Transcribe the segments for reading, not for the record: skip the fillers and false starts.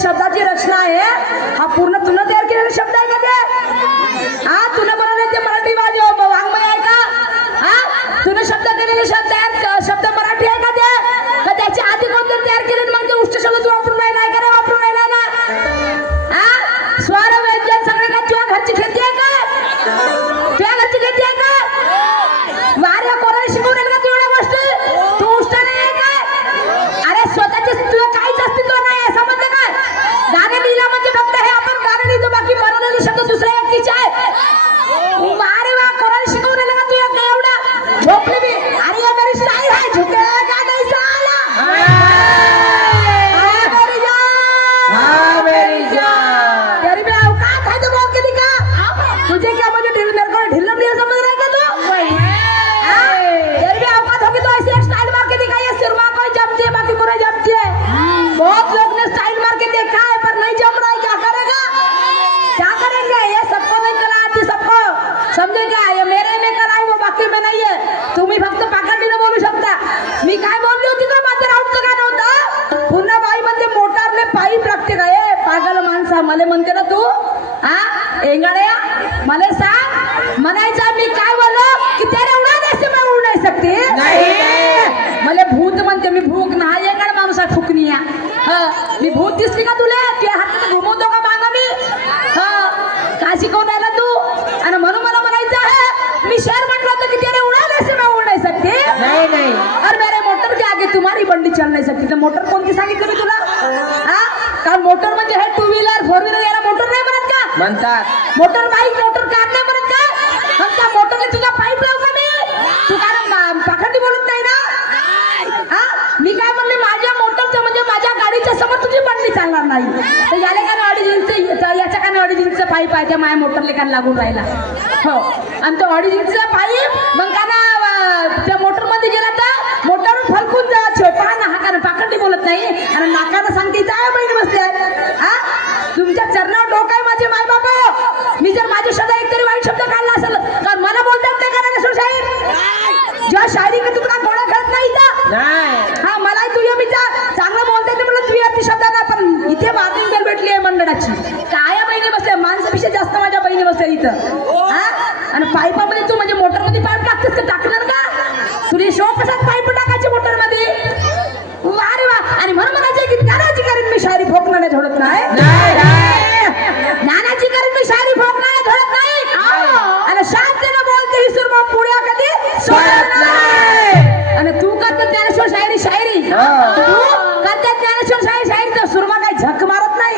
शब्दाची रचना आहे हा पूर्ण तुला तयार केलेला शब्द आहे का ते? हा तुला बनवले ते मराठी वाङ्मय आहे का? हा तुला शब्द केलेले शब्द मराठी आहे का ते? का त्याच्या आधी कोणतरी तयार केले मग ते उष्ट शब्द तू वापरून राहिला आहे का रे? वापरून राहिला ना? हा स्वर व्यंजन सगळे का तुझ्या घरची खेती आहे का? तुझ्या घरची खेती आहे का? वाऱ्या कोणाला शिकवून राहिल का तू एवढ्या गोष्टी? तू उष्ट नाही आहे का? अरे स्वतःचे तुझं काहीच अस्तित्व नाही आहे, समजलं का? गाणे लिहिला म्हणजे फक्त हे आपण गाणे लिहितो, बाकी बनवलेले शब्द दुसऱ्या व्यक्तीचे आहेत. अरे वा कोणाला शिकवून राहिलं का तू एवढा झोपली मी? अरे ये मेरी स्टाइल है, झुकेगा नहीं साला. मेरी जान तेरी में औकात है तो बोल के दिखा. तुझे क्या मुझे मेरे को ढिल्लम नहीं समझ रहा है क्या तू? तेरी में औकात होगी तो ऐसे एक स्टाइल मार के दिखाइए. सिरमा कोई जमती है बाकी कोई जमती है. बहुत लोग ने स्टाइल मार के देखा है पर नहीं जम रहा है. क्या करेगा? क्या करेंगे? ये सबको नहीं कला आती, सबको समझे क्या? ये मेरे में कला है, वो बाकी में नहीं है. तुम्ही फक्त पाकाटीने बोलू शकता. मी काय बोलली होती का? माझं राऊतचं गाणं होतं पुन्हा बाई मध्ये मोटारने पाईप लागते का? ए पागल माणसा मला म्हणते ना तू? हा एंगाड्या मला सांग म्हणायचं मी काय बोललो की तेरे उडा देसे मैं उड नाही सकते. नाही मला भूत म्हणते. मी भूक नाही एंगाड माणूस आहे फुकनिया. मी भूत दिसली का तुला? तुझ्या हातात घुमवतो का मागा मी? काय शिकवून राहिला तू? आणि म्हणून मला म्हणायचं आहे मी शहर म्हटलं होतं की तेरे उडा देसे मैं उड नाही सकते. नाही नाही और मेरे मोटर के आगे तुम्हारी बंडी चल नाही सकती. तर मोटर कोणती सांगितलं मी तुला? हा कारण मोटर म्हणजे हे टू व्हीलर फोर व्हीलर याला मोटर नाही म्हणत का? म्हणतात मोटर बाईक मोटर कार नाही म्हणत का? पण त्या मोटरने तुझा पाईप लावू का मी? तू कारण पाखंडी बोलत नाही ना? हा मी काय म्हणले माझ्या मोटरचं म्हणजे माझ्या गाडीच्या समोर तुझी बंडी चालणार नाही. तर याला काय 2.5 इंच याच्या काय 2.5 इंचचा पाईप आहे त्या माझ्या मोटरले काय लागून राहिला. हो आणि तो 2.5 इंचचा पाईप मग का ना त्या मोटर मध्ये गेला तर मोटर फलकून जायचे. पहा ना हा कारण पाखंडी बोलत नाही आणि नाकाला सांगते काय बहिणी बसते. हा तुमच्या चरणावर डोकं आहे माझे माय बाबा. मी जर माझे शब्द एकतरी वाईट शब्द काढला असेल तर मला बोलतात नाही का ना शाहीर? जेव्हा शायरी का तुला गोळा खेळत नाही का? हा मला तुझ्या मी चांगलं बोलता येते म्हणलं तुझ्या ती शब्द ना. पण इथे मार्किंग बेल भेटली आहे मंडळाची. काय बहिणी बसल्या माणसापेक्षा जास्त माझ्या बहिणी बसल्या इथं. हा आणि पाईपामध्ये तू म्हणजे मोटर मध्ये पाईप टाकतेस का? टाकणार का? तुला शो कशात पाईप टाकायची मोटर मध्ये? अरे वा. आणि म्हणून म्हणायचं की ज्ञानाची करीन मी शायरी फोकणार नाही धडत नाही. ज्ञानाची करीन मी शायरी फोकणार नाही धडत नाही. आणि शांतीनं बोलते ही सुरमा पुढ्या कधी सोडत नाही. आणि तू करते ज्ञानेश्वर शायरी तू करते ज्ञानेश्वर शायरी तर सुरमा काही झक मारत नाही.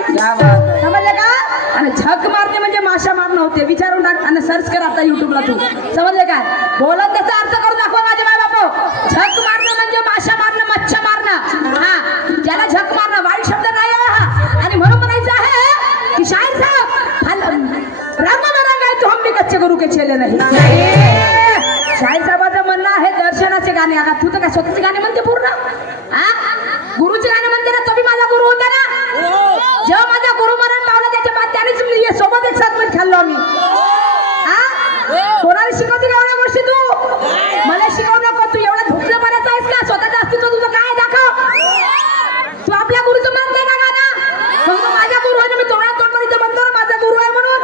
समजलं का? आणि झक मारणे म्हणजे माशा मारणं होते. विचारून टाक आणि सर्च कर आता युट्यूबला तू. समजलं काय? बोलत त्याचा अर्थ करून दाखवा माझे माय बाप. झक मारणं म्हणजे माशा मारणं मच्छा मारणं. हा ज्याला झक मारणं वाईट शब्द नाही आहे हा. आणि म्हणून म्हणायचं आहे की शाहीर साहेब रंग में रंग आहे तो हम भी कच्चे गुरु के चेले नाही. शाहीर साहेबाचं म्हणणं आहे दर्शनाचे गाणे. आता तू तर काय स्वतःचे गाणे म्हणते पूर्ण? हा गुरुचे गाणे म्हणते ना. तो बी माझा गुरु होता ना. जेव्हा माझा गुरु मरण पावला त्याच्या बाद त्याने सोबत एक साथ मध्ये खाल्लो आम्ही. हा कोणाला शिकवते का एवढ्या गोष्टी तू? मला शिकवू नको. तू एवढा धुकलं बनायचं आहेस का? स्वतःचं अस्तित्व तुझं काय दाखव. तू आपल्या गुरुचं म्हणत नाही का गाणं? मग माझ्या गुरु आहे मी तोंडात तोंड पण इथं म्हणतो ना माझा गुरु आहे म्हणून.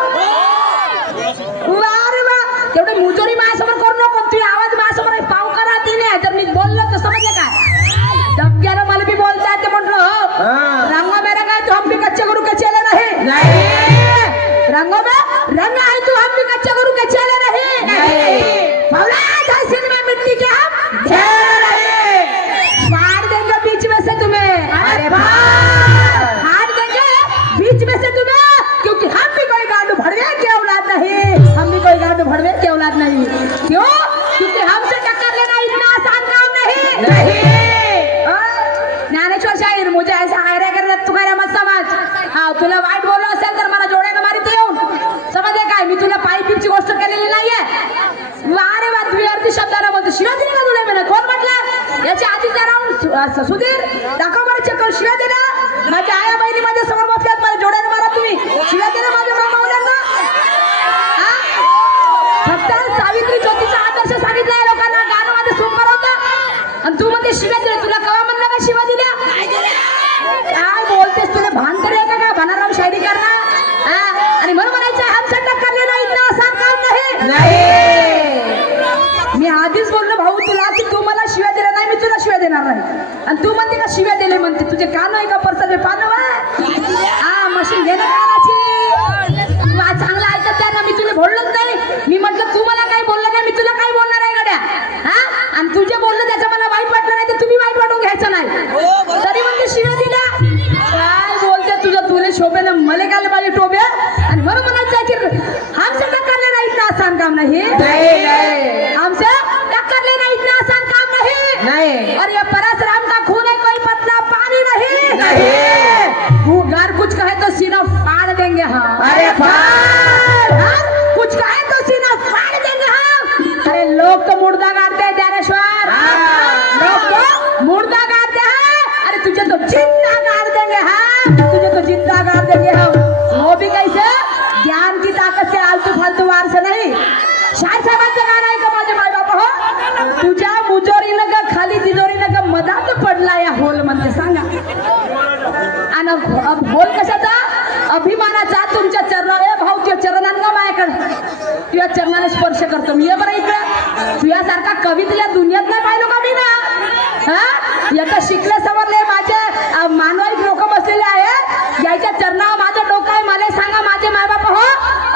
अरे वा तेवढे मुजोरी माझ्यासमोर करू नको. तू आवाज माझ्यासमोर पाव करा ती नाही. जर मी बोललो तर समजलं काय? धमक्यानं मला बी बोलता येते म्हटलं. रंगो में रंग है तो हम भी कच्चे गुरु के चेले नहीं. रंगो में रंग है तो हम भी कच्चे गुरु के चेले नहीं. में मिट्टी के हम ढेर मार देंगे बीच में से तुम्हें. अरे बात नहीं। क्यों? क्योंकि हमसे टक्कर लेना इतना आसान काम नहीं। ज्ञानेश्वर शाहीर मुझे ऐसा हायरे करत तू काय मत समज। हा तुला वाईट बोललो असेल तर मला जोड्यानं मारित येऊन समजले काय? मी तुला पायपीची गोष्ट केलेली नाहीये। वारे वा द्विअर्थी शब्दाला बोलतो शिव्या दिली का तुला? मी कोण म्हटलं? याच्या आधी जरा सुधीर दाखव बरं चक्कर शिव्या दिला माझ्या आया बहिणी माझ्या समोर बसल्यात मला जोड्यानं मारा तुम्ही शिव्या दिला माझ्या मामा मुलांना। फक्त सावित्री ज्योतीचा आदर्श सांगितलाय लोकांना गाणं माझं सुपर होतं आणि तू म्हणते शिव्या दिल्या। तुला कवा म्हणलं का शिव्या दिल्या? काय बोलतेस? तुला भान तरी आहे का भानाराम शायरी करणार? आणि म्हणून म्हणायचं हमसे टक्कर लेना इतना आसान काम नाही। मी आधीच बोललो भाऊ तुला की तू मला शिव्या दिल्या नाही मी तुला शिव्या देणार नाही आणि तू म्हणते का शिव्या दिले म्हणते तुझे कान आहे का परसाचे पान हा मशीन घे ना कानाची चांगलं ऐकत आहे ना। मी तुला बोललोच नाही। मी म्हटलं तू मला काही बोललं नाही मी तुला काही बोलणार आहे गड्या हा आणि तुझे बोललं त्याचं मला वाईट वाटलं नाही तर तुम्ही वाईट वाटून घ्यायचं नाही तरी म्हणते शिव्या दिल्या। काय बोलते तुझं तुला शोभेला मले काल पाहिजे टोबे आणि म्हणून म्हणायचं की हमसे टक्कर लेना इतना आसान काम नहीं। हमसे टक्कर लेना इतना आसान काम नहीं और ये परशुराम का खून है कोई पतला पानी नहीं। तू घर कुछ कहे तो सीना फाड़ देंगे हम। अरे कुछ कहे तो सीना फाड़ देंगे हम। अरे लोग तो मुर्दा गाड़ते हैं ज्ञानेश्वर लोग तो मुर्दा गाड़ते हैं। अरे तुझे तो जिंदा गाड़ देंगे हम तुझे तो जिंदा गाड़ देंगे हम। वो भी कैसे? ज्ञान की ताकत से आलतू फालतू वार से नहीं। शायर साहेबांचं गाणं आहे का माझे माय बाप हो? तुझ्या मुजोरीनं का खाली तिजोरीनं का मधात पडला या होल मध्ये सांगा। आणि होल कशाचा? अभिमानाचा तुमच्या चरणावर भाऊ तुझ्या चरणांना माझ्याकडे तुझ्या चरणाने स्पर्श करतो मी। ये बरं इकडे तुझ्यासारखा कवी तुझ्या दुनियात नाही पाहिलो का मी ना हा याचा शिकले सवरले माझे मानवाईक लोक बसलेले आहे याच्या चरणावर माझं डोकं आहे। मला सांगा माझे माय बाप हो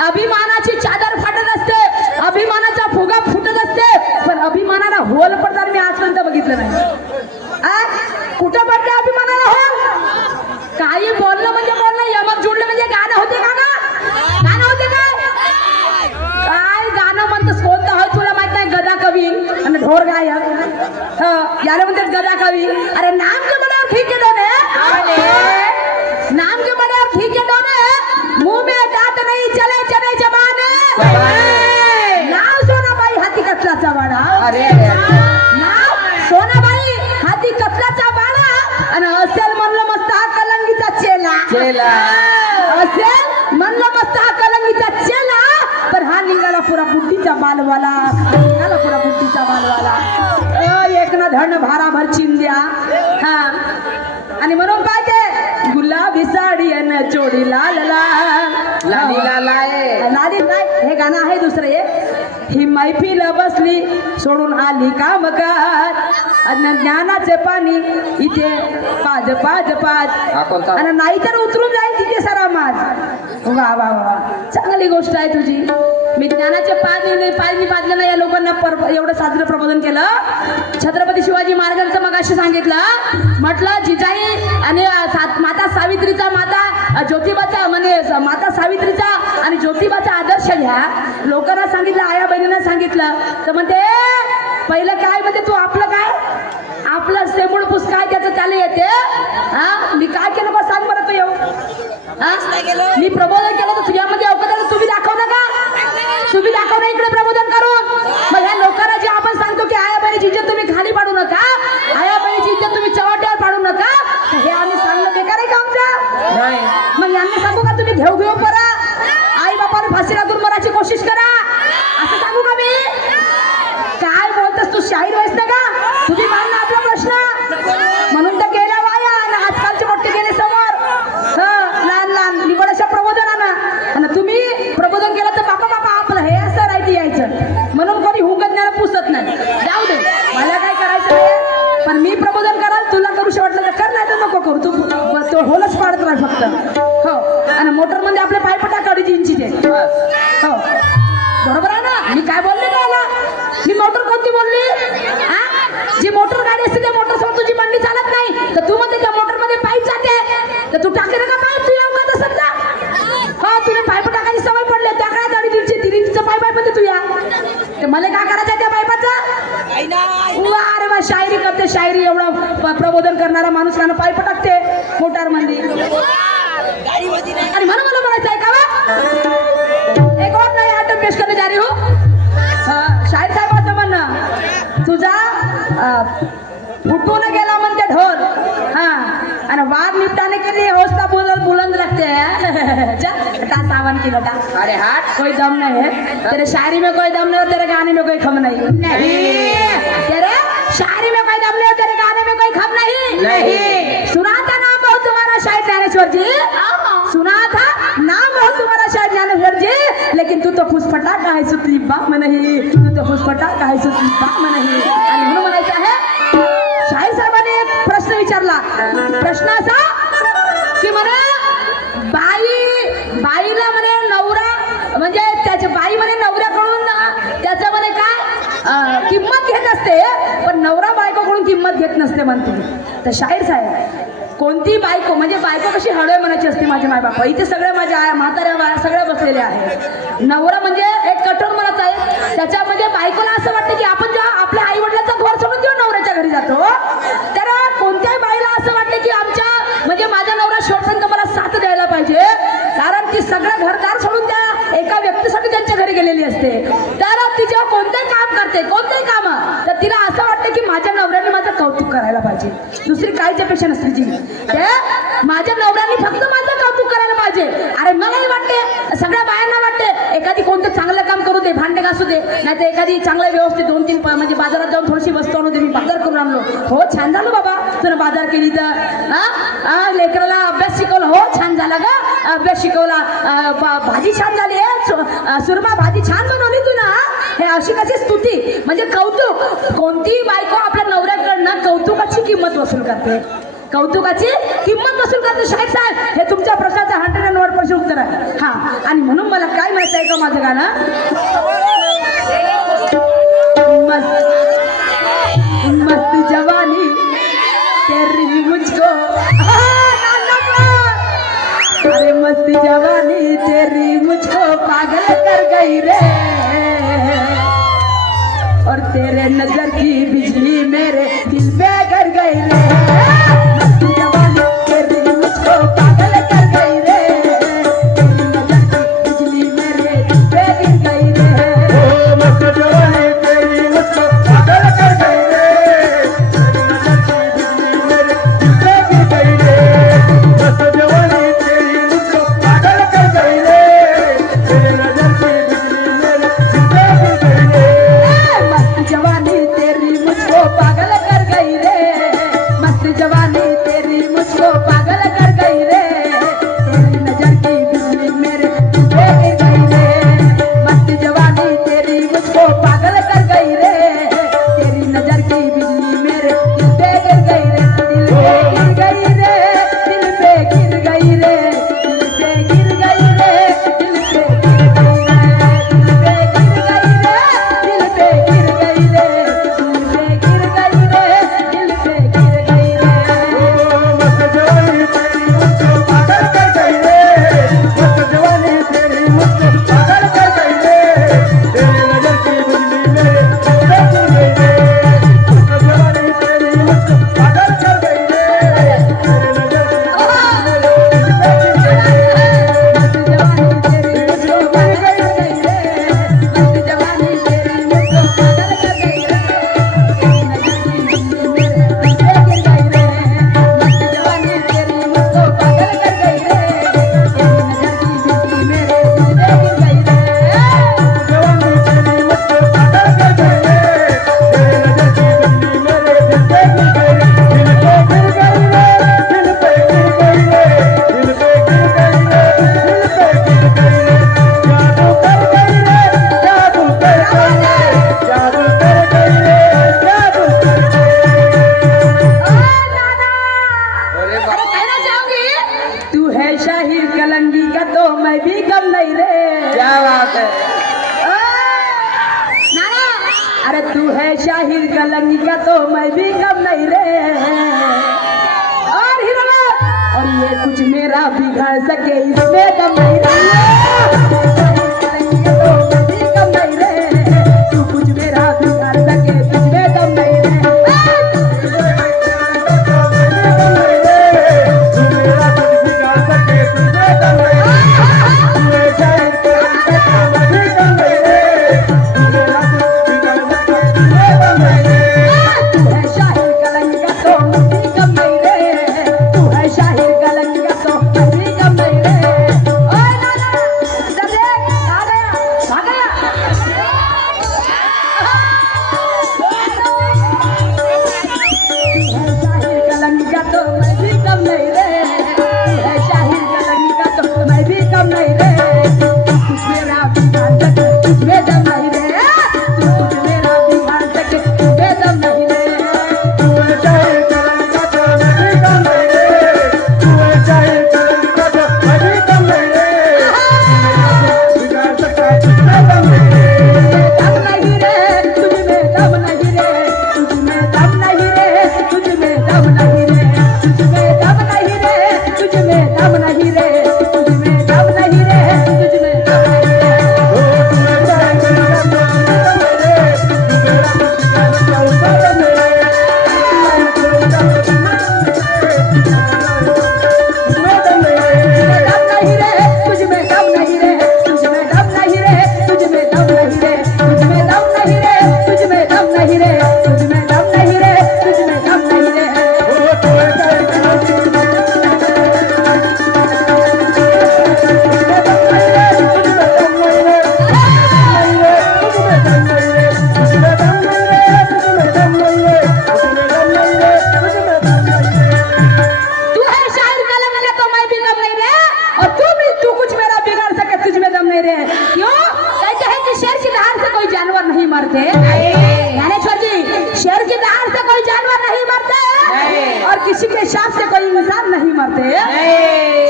अभिमानाची चादर फाटत असते अभिमानाचा फुगा फुटत असते पण अभिमानाला होल पडताना मी आजपर्यंत बघितलं नाही। कुठं पडलं अभिमानाला होल? काही बोललं म्हणजे बोललं यमक जुडलं म्हणजे गाणं होते का गाणं होते काय गाणं म्हणतस कोणतं आहे तुला माहित नाही? गदा कवी आणि ढोर गायक याला म्हणतात गदा कवी। अरे नाम के बनावर ठीक है दोने नाम के बनावर ठीक है दोने मुंह में दांत नहीं चले चले जबाने नाव सोनाबाई हाती कचलाचा वाडा। अरे नाव सोनाबाई हाती कचलाचा वाडा आणि असेल म्हणलं मस्त हा कलंगीचा चेला असेल म्हणलं मस्त हा कलंगीचा चेला पण हा निघाला पुरा बुद्धीचा बालवाला निघाला पुरा बुद्धीचा बालवाला एक ना धन भाराभर चिंद्या हा आणि म्हणून काय ते गुलाबी साडी आणि चोडी लाल लाल लाली नाही हे गाणं आहे दुसरं ही मैफिल बसली सोडून आली काम कर आणि ज्ञानाचे पाणी इथे पाज पाज पाज आणि नाही तर उतरून जाईल तिथे सरा माझ। वा वा वा चांगली गोष्ट आहे तुझी। मी ज्ञानाचे पाणी पाजलं ना या लोकांना एवढं साजरं प्रबोधन केलं। छत्रपती शिवाजी महाराजांचं मगाशी सांगितलं म्हटलं जिजाई आणि माता सावित्रीचा माता ज्योतिबाचा म्हणजे माता सावित्रीचा आणि ज्योतिबाचा आदर्श घ्या। लोकांना सांगितलं आया बहिणींना सांगितलं तर म्हणते पहिलं काय म्हणते तू आपलं काय आपलं सेमुळ पुस काय त्याचं त्याला येते हा मी काय केलं बा सांग बरं तू येऊ मी प्रबोधन केलं तर तुझ्यामध्ये अवकाश तुम्ही दाखव ना का तुम्ही दाखव ना इकडे प्रबोधन करून। मग ह्या लोकांना जे आपण सांगतो की आया बहिणीची इज्जत तुम्ही खाली पाडू नका आया बहिणीची इज्जत तुम्ही चव्हाट्यावर पाडू नका हे आम्ही सांगणं बेकार आहे का आमचं? मग यांना सांगू का तुम्ही घेऊ घेऊ परा आई बापाने फाशीला दूर मराची कोशिश करा असं सांगू का मी? काय बोलतस तू शाहीर व्हायस ना का तुझी मान ना आपला प्रश्न म्हणून तर गेला वाया आणि आजकालचे मोठे गेले समोर लहान लहान निवडशा प्रबोधनानं आणि तुम्ही प्रबोधन केलं तर बापा बापा आपलं हे असं राहते यायचं म्हणून कोणी हुंगतण्याला पुसत नाही। जाऊ दे मला काय करायचं नाही पण मी प्रबोधन कराल तुला करूशी वाटलं तर कर नाही तर नको करू तू तो होलच पाडत राह फक्त हो आणि मोटर मध्ये आपले पायपटा काढू इंची ते हो बरोबर आहे ना? मी काय बोलले मला मी मोटर कोणती बोलली जी मोटर गाडी असते त्या मोटर सोबत तुझी मंडी चालत नाही तर तू म्हणते त्या मोटर मध्ये पाईप जाते तर तू टाकेल का पाईप तू येऊ का तसं ना हो तुला पाईप टाकायची सवय पडली त्या काय गाडी 300 पाईप आहे पण तू या मला काय करायचं त्या पाईपाचं? अरे बा शायरी करते, शायरी एवढा प्रबोधन करणारा माणूस त्यानं पाईप टाकते मोटार मध्ये. आणि म्हणून मला म्हणायचं आहे का एक और नया आइटम पेश करने जा रही हूँ. शाहीर साहेबांचं म्हणणं तुझा फुटून गेला म्हणते ढोल. आणि वाद निपटाने के लिए हौसला बुलंद रखते हैं. सावन की लटा. अरे हाथ कोई दम नहीं है तेरे शायरी में, कोई दम नहीं और तेरे गाने में कोई खम नहीं. तेरे शायरी में कोई दम नहीं और तेरे गाने में कोई खम नहीं. सुना था नाम बहुत तुम्हारा शायद ज्ञानेश्वर जी, सुना था नाम बहुत तुम्हारा शायद ज्ञानेश्वर जी, लेकिन तू तो फुसफटा का है सुतली बाप में नहीं, तू तो फुसफटा का है सुतली बाप में नहीं. आणि म्हणून म्हणायचं आहे शाहीर साहेबांनी एक प्रश्न विचारला. प्रश्न असा की म्हणे बाईला म्हणे नवरा म्हणजे त्याची बाई म्हणे नवऱ्याकडून त्याचं म्हणे काय किंमत घेत असते, पण नवरा बायकोकडून किंमत घेत नसते म्हणते. तर शाहीर साहेब कोणती बायको म्हणजे बायको कशी हळवे म्हणायची असते माझे माय बाप. इथे सगळ्या माझ्या म्हाताऱ्या बाया सगळ्या बसलेल्या आहेत. नवरा म्हणजे एक कठोर मनाच आहे. त्याच्या म्हणजे बायकोला असं वाटतं की आपण जेव्हा आपल्या आई वडिलांचं घर सोडून जेव्हा नवऱ्याच्या घरी जातो, तर कोणत्याही बाईला असं वाटतं की आमच्या म्हणजे माझा नवरा शेवटपर्यंत मला साथ द्यायला पाहिजे, कारण ती सगळं घरदार सोडून त्या एका व्यक्तीसाठी त्यांच्या घरी गेलेली असते. तर ती जेव्हा कोणतंही काम करते, कोणतेही काम, तर तिला असं वाटतं की माझ्या नवऱ्याने माझं कौतुक करायला पाहिजे. दुसरी काहीच अपेक्षा नसते जी. माझ्या नवऱ्याने फक्त माझं कौतुक करायला पाहिजे. अरे मलाही वाटते, सगळ्या बायांना वाटते एखादी कोणतं चांगलं काम करू दे, भांडे घासू दे, नाही तर एखादी चांगलं व्यवस्थित 2-3 म्हणजे बाजारात जाऊन थोडीशी वस्तू आणू दे, मी बाजार करून आणलो. हो छान झालं बाबा तुला बाजार केली तर. लेकराला अभ्यास शिकवला, हो छान झाला ग अभ्यास शिकवला. भाजी छान झाली आहे, सुरमा भाजी छान बनवली तू ना. हे अशी कशी स्तुती म्हणजे कौतुक. कोणतीही बायको आपल्या नवऱ्याकडनं कौतुकाची किंमत वसूल करते, कौतुकाची किंमत वसूल करते. शाहीर साहेब हे तुमच्या प्रश्नाचं 101% उत्तर आहे. हा आणि म्हणून मला काय माहिती आहे का माझं गाणं मस्त जवानी तेरी मुझको, अरे मस्त जवानी तेरी मुझको पागल कर गई रे, और तेरे नजर की बिजली मेरे दिल पे गर गई रे. मस्त जवानी तेरी मुझको पागल कर गई रे, तेरी नजर की बिजली मेरे दिल पे गिर गई रे. ओ मस्त जवानी तेरी मुझको पागल कर गई रे, तेरी नजर की बिजली मेरे दिल पे गिर गई रे. मस्त जवानी तेरी मुझको पागल कर गई रे, तेरी नजर की बिजली मेरे दिल पे गिर गई रे. मस्त जवानी तेरी मुझको पागल कर गई रे, मस्त जवानी तेरी मुझको पागल कर गई रे, तेरी नजर की बिजली मेरे दिल पे गिर गई रे. मस्त जवानी तेरी मुझको पागल कर गई रे, तेरी नजर की बिजली मेरे दिल पे गिर गई रे. दिल पे गिर गई रे, दिल पे गिर गई रे, दिल पे गिर गई रे, दिल पे गिर गई रे, दिल पे गिर गई रे, दिल पे गिर गई रे, दिल पे गिर गई रे, दिल पे गिर गई रे. ओ मस्त जवानी तेरी मुझको पागल कर गई रे, मस्त जवानी तेरी मुझको पागल कर गई रे, तेरी नजर की बिजली मेरे दिल पे गिर गई रे. मस्त जवानी तेरी मुझको पागल कर गई रे, तेरी नजर की बिजली मेरे दिल पे गिर गई रे. मस्त जवानी तेरी मुझको पागल कर गई रे, मस्त जवानी तेरी मुझको पागल कर गई रे, तेरी नजर की बिजली मेरे दिल पे गिर गई रे. मस्त जवानी तेरी मुझको पागल कर गई रे, तेरी नजर की बिजली मेरे दिल पे गिर गई रे. जवानी तेरी मुझको पागल कर गई रे, तेरी नजर की बिजली मेरे दिल पे गिर गई रे. दिल पे गिर गई रे, दिल पे गिर गई रे, दिल पे गिर गई रे, दिल पे गिर गई रे. जादू कर गई रे, जादू कर गई रे, जादू कर गई रे, जादू कर गई रे. अरे कहना चाहूंगी तू है शाहीर कलंगी का तो मैं भी कम नहीं रे. क्या बात है नाना. अरे तू है शाहीर कलंगी का तो मैं भी कम नहीं रे. और हीरो और ये कुछ मेरा बिगड़ सके इसमें कम नहीं रे. शाहीर कलंगी का तो मैं भी कम नहीं रे. तू कुछ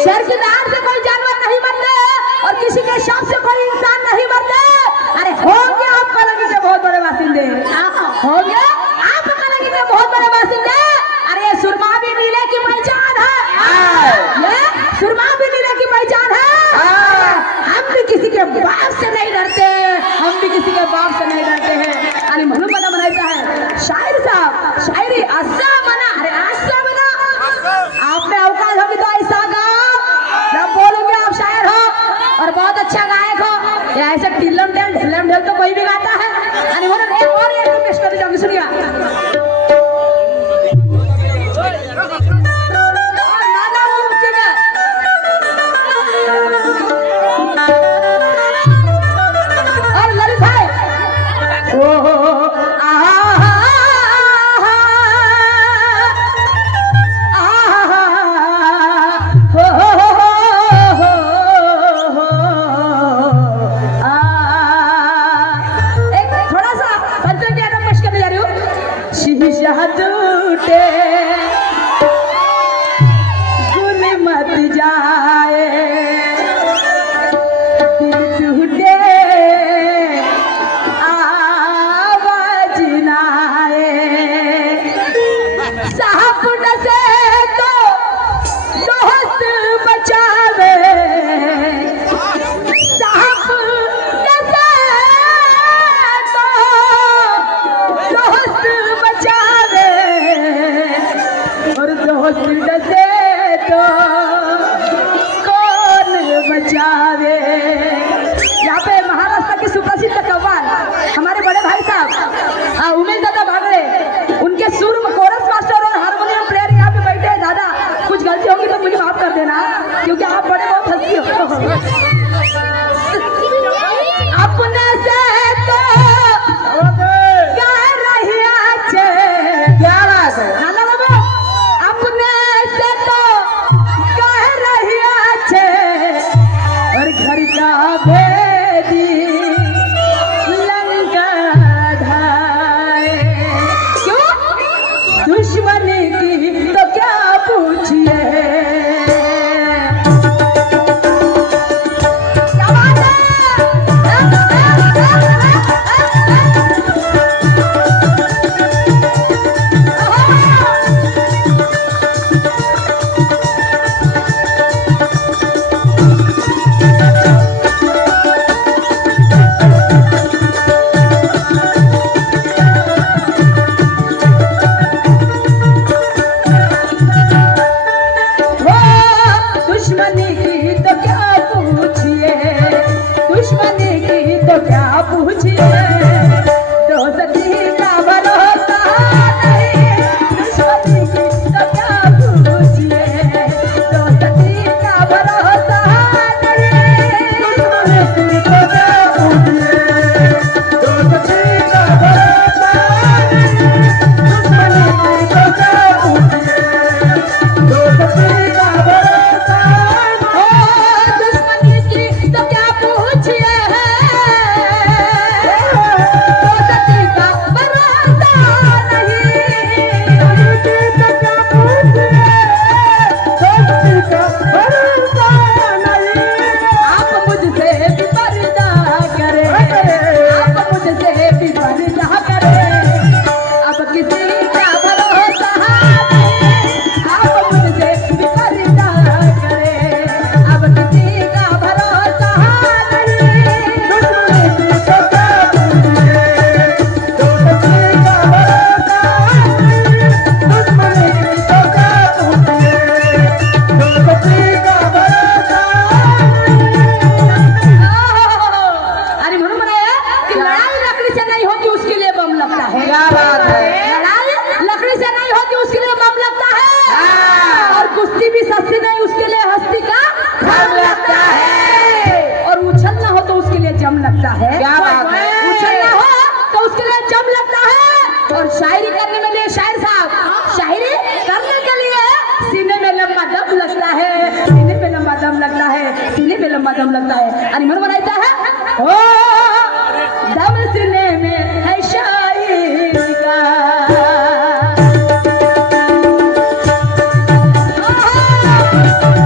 शेर की दांत से कोई जानवर नहीं मरते और किसी के शाप से कोई इंसान नहीं मरते। अरे होंगे आप कलंगी के बहुत बड़े बासिंदे, होंगे आप कलंगी के बहुत बड़े बासिंदे। अरे ये सुरमा भी नीले की पहचान है, ये सुरमा भी नीले की पहचान है। हम भी किसी के बाप से नहीं डरते, हम भी किसी के बाप से नहीं डरते हैं। अरे मनु बना बनाता है शायर साहब, शायरी आशा मना, अरे आशा मना। आपने औकात होगी तो ऐसा गाओ जब बोलूंगे आप शायर हो और बहुत अच्छा गायक हो। या ऐसे ढिल्लम ढेल तो कोई भी गाता है। अरे बोलो एक और एक रिक्वेस्ट कर दीजिए, सुनिए। और ललित भाई टूटे गुल मत जाए, टूटे आवाज ना आए। साहब डसे तो दोस्त बचावे, साहब डसे तो दोस्त बचावे और दोस्त डसे तो कौन बचावे। यहाँ पे महाराष्ट्र की सुप्रसिद्ध कव्वाल हमारे बड़े भाई साहब उमेश दादा भागड़े, उनके सुर कोरस मास्टर और हारमोनियम प्लेयर यहाँ पे बैठे हैं। दादा कुछ गलती होगी तो मुझे माफ कर देना, क्योंकि आप बड़े बहुत हंसी हो। अपने से तो कह रही अच्छे, क्या बात है नाना बाबू, अपने से तो कह रही अच्छे और घर का भेदी लंका ढाए। क्यों दुश्मनी की तो क्या पूछिए, क्या बात है। दुश्मनी की तो क्या पूछिए, दुश्मनी की तो क्या पूछिए, दोस्ती का भरोसा नहीं। दुश्मनी की तो क्या पूछिए, दोस्ती का भरोसा नहीं। दुश्मनी की तो क्या पूछिए, दोस्ती का भरोसा नहीं। दुश्मनी की तो क्या पूछिए, दोस्ती का भरोसा। दुश्मनी की तो क्या पूछिए, दोस्ती का भरोसा नहीं। दोस्ती तो क्या पूछिए, दोस्ती का भरोसा नहीं। आप मुझसे भी पर्दा करें, आप मुझसे भी पर्दा करें, अब किसी का भरोसा नहीं। आप मुझसे भी पर्दा करें, अब किसी का भरोसा नहीं। दुश्मनी की तो क्या पूछिए, दोस्ती का भरोसा नहीं। दुश्मनी की तो क्या पूछिए, दोस्ती का भरोसा नहीं। अरे म्हणून म्हणे की लड़ाई लकड़ी से नहीं होती, उसके लिए बम लगता है। क्या बात है। लड़ाई लकड़ी से नहीं होती, उसके लिए बम लगता है। और कुश्ती भी सस्ती नहीं, उसके लिए हस्ती का दम लगता है। और उछलना हो तो उसके लिए जम लगता है। क्या बात है। उछलना हो तो उसके लिए जम लगता है। और शायरी करने में लिए शायर साहब, शायरी करने के लिए सीने में लंबा दम लगता है, सीने में लंबा दम लगता है, सीने में लंबा दम लगता है। अनिमन बनाता है ओ दम सीने में है शायरी का। ओ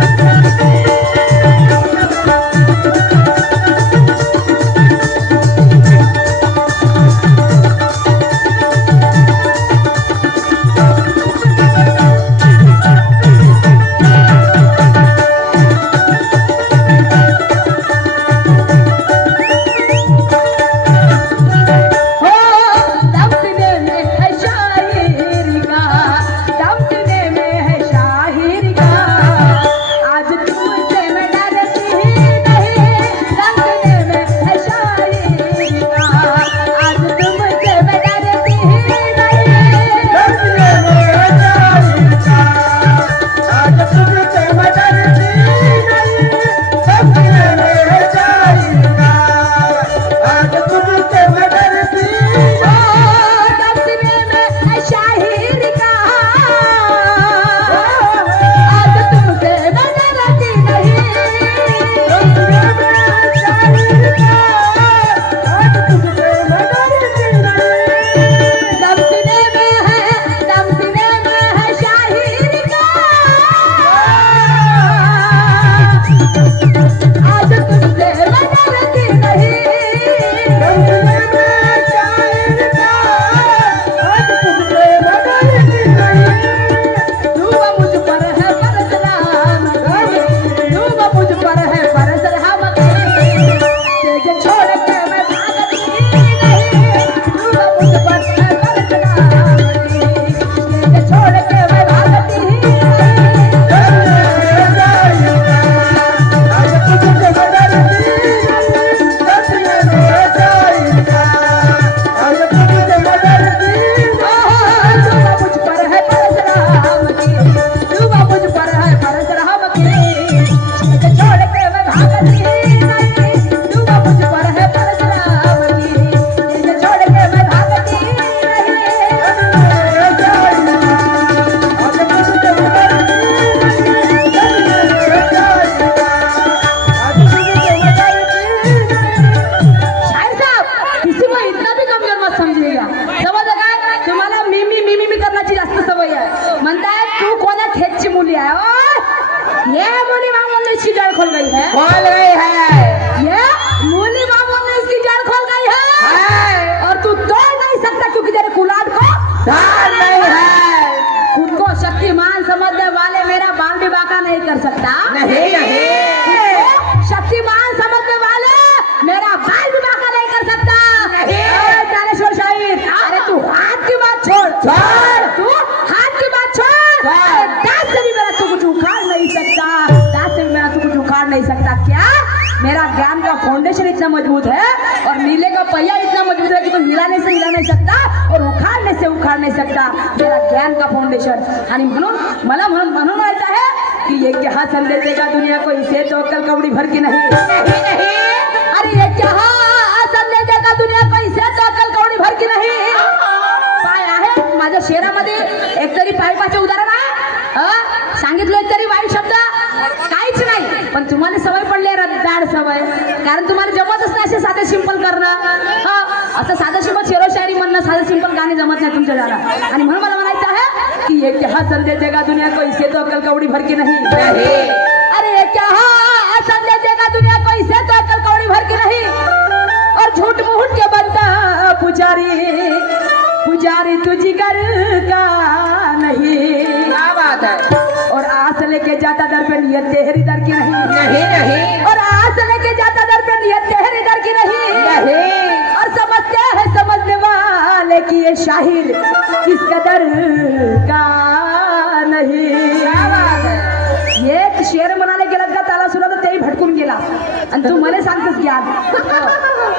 आज तुझसे मैं डरती नहीं। मेरा ज्ञान का फाउंडेशन इतना मजबूत है और नीले का पहिया इतना मजबूत है कि तुम हिलाने से हिला नहीं सकता और उखाड़ने से उखाड़ नहीं सकता मेरा ज्ञान का फाउंडेशन। आणि म्हणून मला म्हणून व्हायचं आहे की ये क्या संदेश देगा दुनिया को, इसे तो अक्कल कवड़ी भर की नहीं। अरे ये क्या संदेश देगा दुनिया को, इसे तो अक्कल कवड़ी भर की नहीं। पाय आहे माझ्या शेरामध्ये एक तरी पायपाचे उदाहरण आहे, सांगितलं तरी वाईट शब्द काहीच नाही, पण तुम्हाला सवय पडली रद्दाड सवय, कारण तुम्हाला जमतच नाही असे साधे सिंपल करणं, असं साधं सिंपल शेरोशायरी म्हणणं, साधं सिंपल गाणे जमत नाही तुमच्या झाला। आणि म्हणून मला म्हणायचं आहे की ये क्या संदेश देगा दुनिया को, इसे तो अक्कल कवड़ी भर की नहीं। अरे ये क्या संदेश देगा दुनिया को, इसे तो अक्कल कवड़ी भर की नहीं। और झूठ मूठ के बनता पुजारी, पुजारी तुझी घर का नहीं। क्या बात है। और आस लेके जाता दर पे नियत तेरी दर की नहीं। नहीं और आस लेके जाता दर पे नियत तेरी दर की नहीं। और समझते हैं समझने वाले की ये शाहिर किस कदर का नहीं। एक शेर म्हणाले गेलात का त्याला सुद्धा तर तेही भटकून गेला आणि तू मला सांगतोस ज्ञान,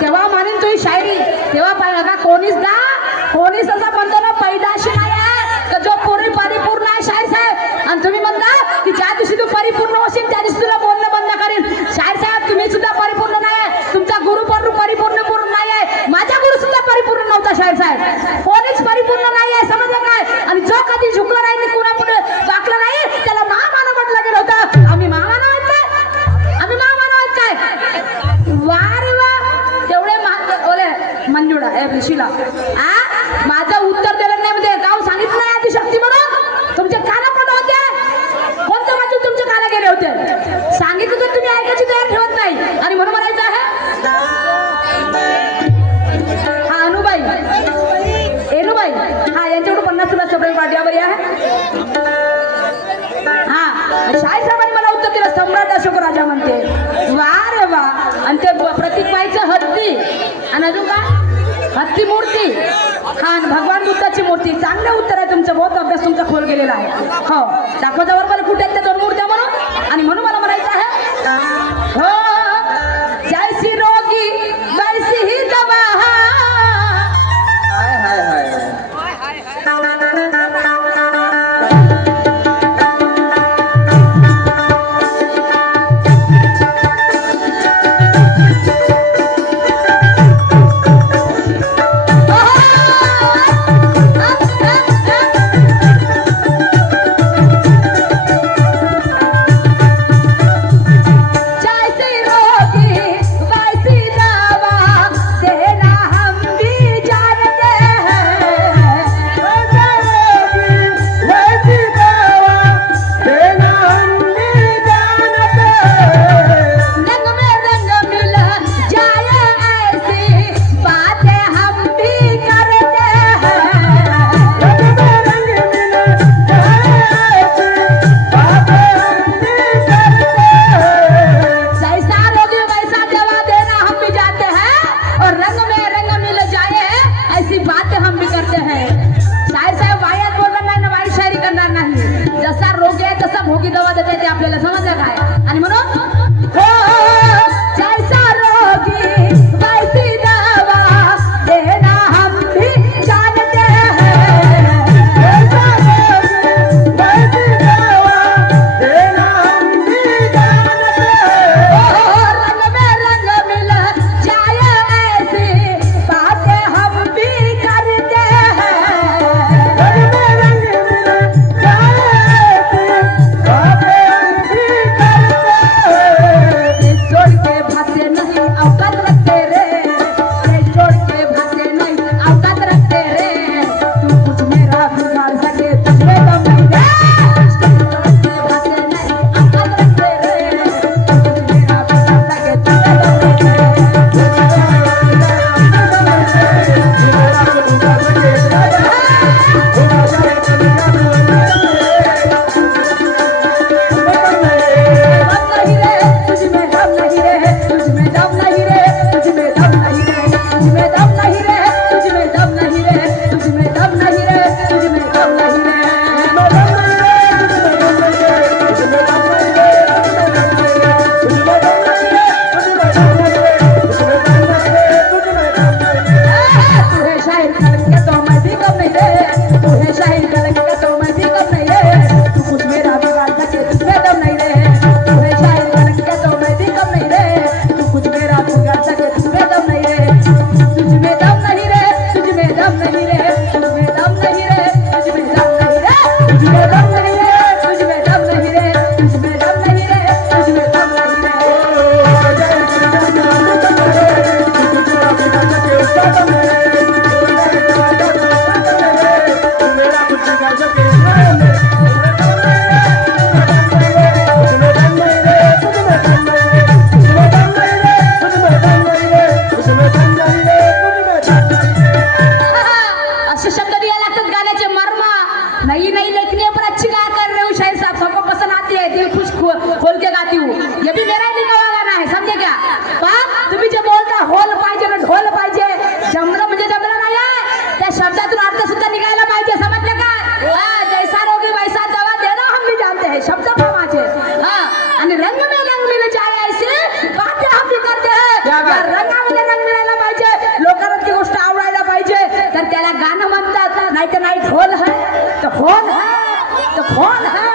तेव्हा मानेन तुझी शायरी तेव्हा पाहिजे का कोणीच ना कोणीच असा म्हणतो ना पैदाशी नाही आहे का जो पूर्ण परिपूर्ण आहे शाहीर साहेब, आणि तुम्ही म्हणता की ज्या दिवशी तू परिपूर्ण होशील त्या दिवशी तुला बोलणं बंद करेन। शाहीर साहेब तुम्ही सुद्धा परिपूर्ण नाही आहे, तुमचा गुरु परिपूर्ण नाही आहे, माझा गुरु सुद्धा परिपूर्ण नव्हता शाहीर साहेब, कोणीच परिपूर्ण नाही आहे, समजलं काय। आणि जो कधी झुकला नाही कुणापुढे वाकला नाही त्याला महामानव म्हटलं गेलं होतं। आम्ही महामानव आहेत काय, आम्ही महामानव आहेत काय, वा रे वा, तेवढे ओले मंजुळा ए शिला माझं उत्तर दिलं नाही म्हणजे गाव सांगितलं नाही आदिशक्ती म्हणून तुमचे काना पण होते, कोणत्या बाजू तुमचे काना गेले होते, सांगितलं तर तुम्ही ऐकायची तयार ठेवत नाही। आणि म्हणून म्हणायचं आहे हा अनुबाई एनुबाई हा यांच्याकडून 50 रुपये सगळे पाठ्यावर आहे। हा शाहीर साहेबांनी मला उत्तर दिलं सम्राट अशोक राजा म्हणते, वा रे वा। आणि ते प्रतीक बाईचं हत्ती आणि अजून काय हत्ती मूर्ती, हा भगवान बुद्धाची मूर्ती, चांगलं उत्तर आहे तुमचं, बहुत अभ्यास तुमचा खोल गेलेला आहे। हो दाखवतावर मला कुठे आहेत त्या दोन मूर्त्या म्हणून। आणि म्हणून मला म्हणायचं आहे हो जैसी रोगी वैसी ही दवा। हाय हाय हाय में रंग मिल जाए ऐसे बातें हम भी करते हैं क्या बात? या रंगामध्ये रंग मिळायला पाहिजे लोकांना ती गोष्ट आवडायला पाहिजे तर त्याला गाणं म्हणतात नाही तर नाही ढोल है तो फोन है तो फोन है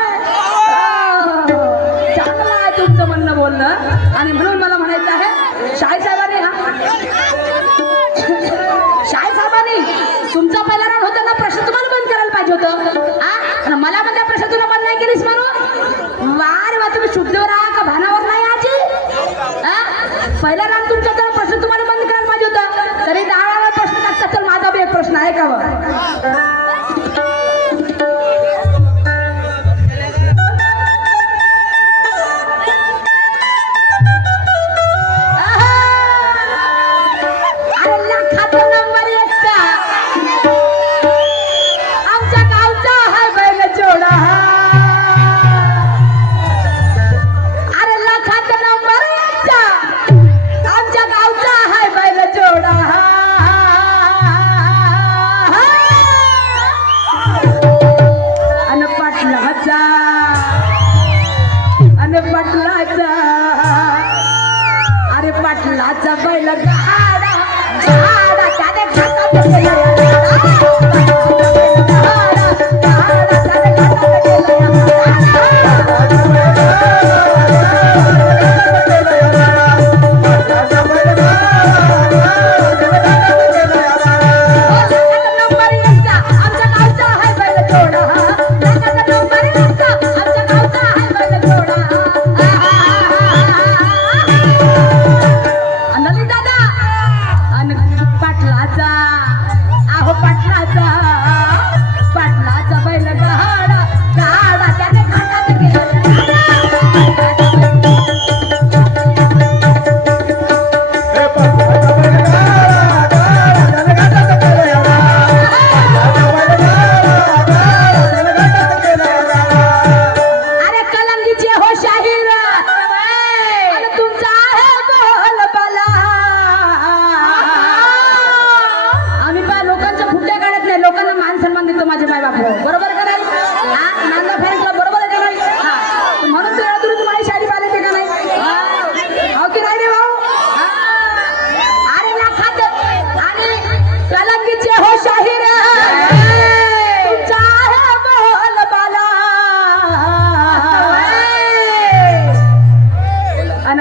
चांगलं आहे तुमचं म्हणणं बोलणं आणि म्हणून मला म्हणायचं आहे शाही साहेबांनी तुमचा पहिला राऊंड होता ना प्रश्न तुम्हाला बंद करायला पाहिजे होतं आणि मला म्हणजे प्रश्न तुला बंद नाही केलीस म्हणून वारे वा तुम्ही शुद्धवर आहा का भानावर नाही आजी पहिला राऊंड तुमचा तर प्रश्न तुम्हाला बंद करायला पाहिजे होता तरी 10 वेळा प्रश्न टाकता चल माझा बी एक प्रश्न आहे का पाटलाचा बैल गाडा गाडा त्याने घाटात गेला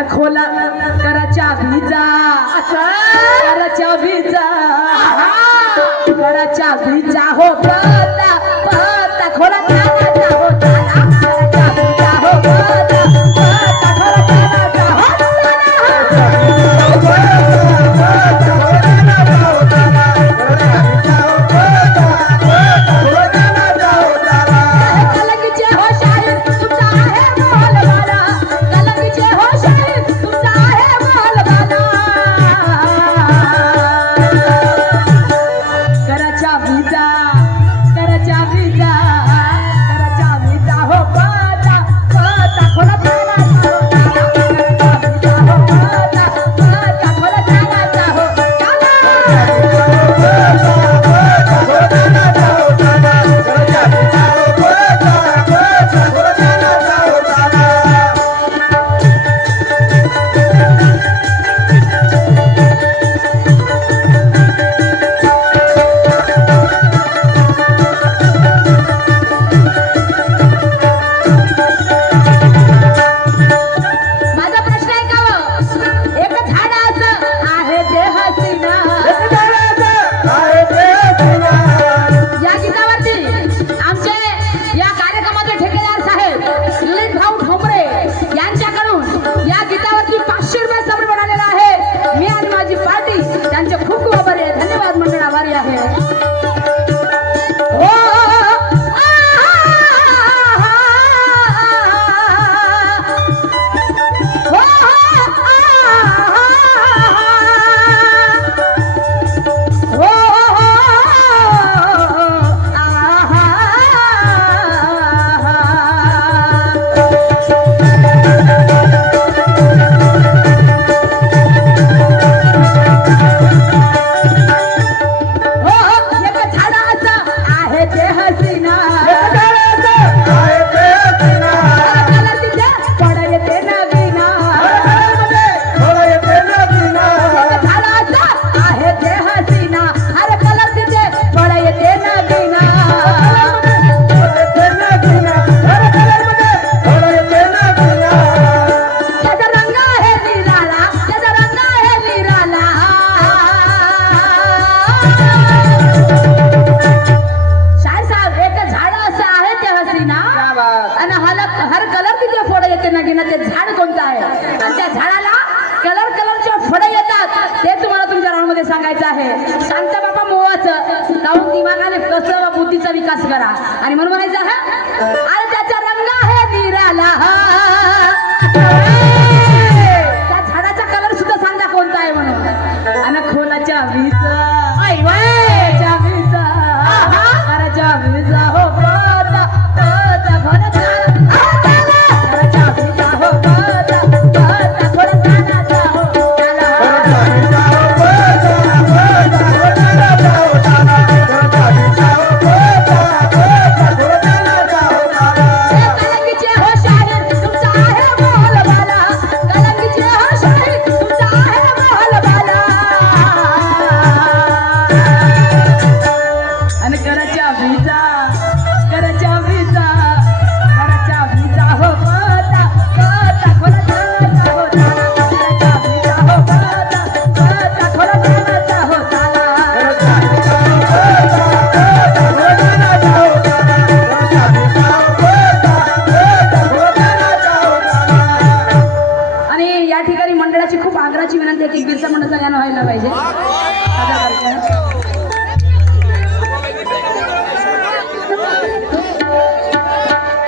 खोला कराच्या भिजा हो पता पता खोला कराच्या हो कराच्या भिजा हो पता पता खोला कराच्या हो कलंगीचे हो शाहीर तुमचा आहे मोहलवाला कलंगीचे हो शाहीर तुमचा आहे मोहलवाला कराच्या भिजा सांगायचं आहे शांत बाबा मोवाचं लावून दिमागाने कसं व बुद्धीचा विकास करा आणि म्हणून म्हणायचं आहे अरे त्याचा रंग आहे निराला त्या झाडाचा कलर सुद्धा सांगा कोणता आहे म्हणून आणि खोलाच्या वीजा हो पाता पाता घराच्या वीजा हो पाता पाता घराच्या हो कलंकीचे हो शाहीर तुमचा आहे मोहलवाला कलंकीचे हो शाहीर तुमचा आहे मोहलवाला आणि कराच्या वीजा हो पाता पाता खोलाच्या हो कराच्या वीजा हो पाता पाता खोलाच्या हो आणि या ठिकाणी मंडळाची खूप आग्रहाची विनंती आहे की बिरसा मंडळाचं गाणं व्हायला पाहिजे